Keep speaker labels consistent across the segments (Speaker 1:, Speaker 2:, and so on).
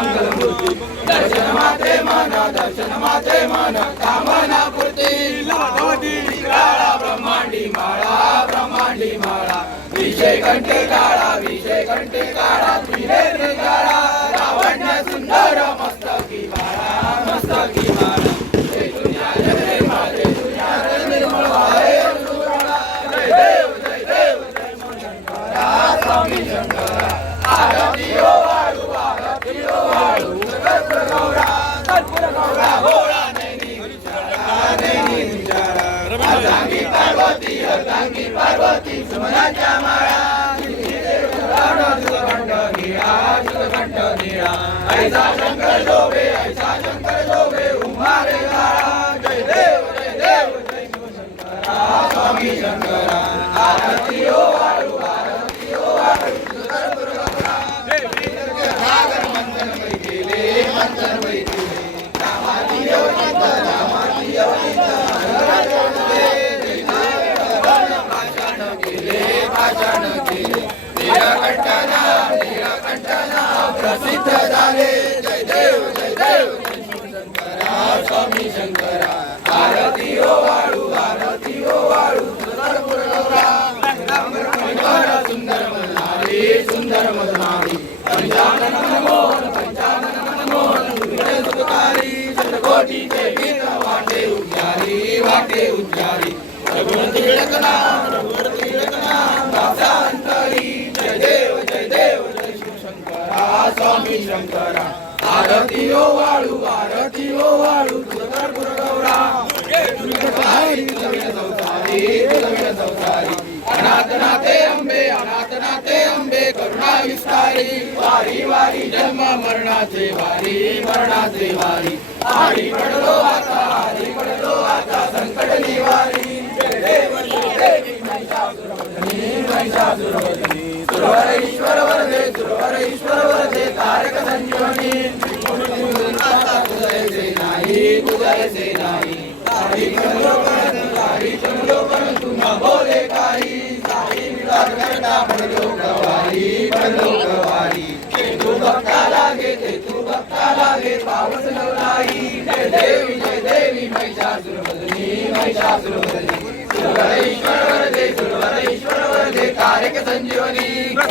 Speaker 1: श्री दर्शन माते मन दर्शन माते मन कामना पूर्ती लावती काळा ब्रह्मांडी माळा ब्रह्मांडी माळा विषय कंठे काळा विषय कंठे काळा त्रिनेत्री काळा लावण्य सुंदर पार्वती अर्धांगी पार्वती सुमनाच्या माळा. सुखकंठ निळा सुखकंठ निळा ऐसा शंकर शोभे ऐसा शंकर शोभे उमारे गाळा जय देव जय देव जय शिवशंकरा स्वामी शंकरा आरती ओ प्रसिद्ध झाले. जय देव जय देव. शंकरा स्वामी शंकरा आरती ओ वाळू आरती ओ वाळू सुंदर सुंदर मनाली सुंदर मनाली पंचानन मनमोहन पंचानन मनमोहन सुंदर सुखकारी शतकोटीचे गीत वाटे उद्यारी वाटे उद्यारी रघुनाथ टिळकना स्वामी शंकरा आरती ओ वाळू आरती ओ वाळू कर्पूर गौरा संसारी संसारी संसारी अनाथ नाथे अंबे अनाथ नाथे अंबे करुणा विस्तारी. वारी वारी जन्म मरणाचे वारी मरणाचे वारी. आडी पडलो आता आडी पडलो आता संकट निवारी. जय देव जय ईश्वर वरदे दुर्वर ईश्वर संजीवनी तुझायचे नाही तुझायचे नाही काही चमलो परंतु काही चमलो परंतु न बोले काही काही विलास करता पडलो प्रवाही पडलो प्रवाही तू भक्ता लागे ते तू भक्ता लागे पावस नाही देवी जय देवी महिषासुरमर्दिनी महिषासुरमर्दिनी सुरवर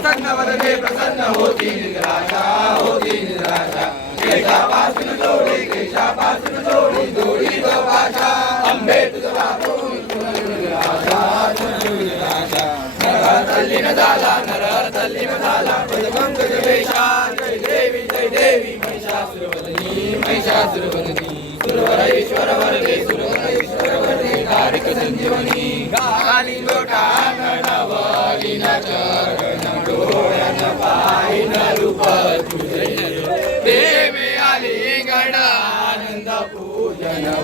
Speaker 1: प्रसन्न वरदे प्रसन्न होती निराशा होती निराशा केशापासून जोडी केशापासून जोडी जोडी गवाशा अंबे तुझं वापरून नरहर तल्लीन झाला नर तल्लीन झाला. पदगंग जवेशा जय देवी जय देवी. महिषासुरवदनी महिषासुरवदनी. सुरवर ईश्वर वर्गे सुरवर ईश्वर वर्गे तारिक संजीवनी. गाली लोटा नवली न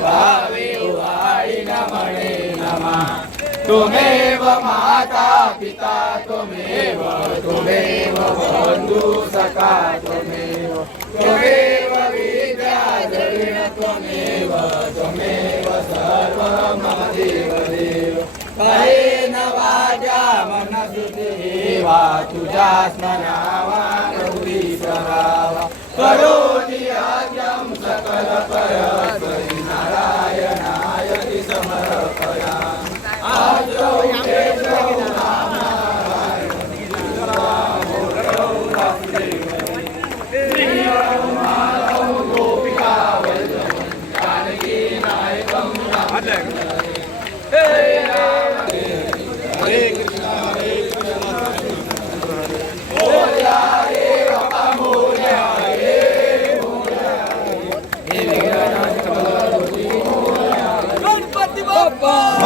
Speaker 1: भावे वाळी म्हणे नमा। त्वमेव माता पिता तुमेव तुमेव बंधु सखा तुमेव। तुमेव विद्या द्रविण त्वमेव त्वमेव सर्व मम देव देव कळेन वाजा मनसुदेवा तुझ्या स्मरावा गौरी सरावा। करोति आज्ञं सकल पर Opa!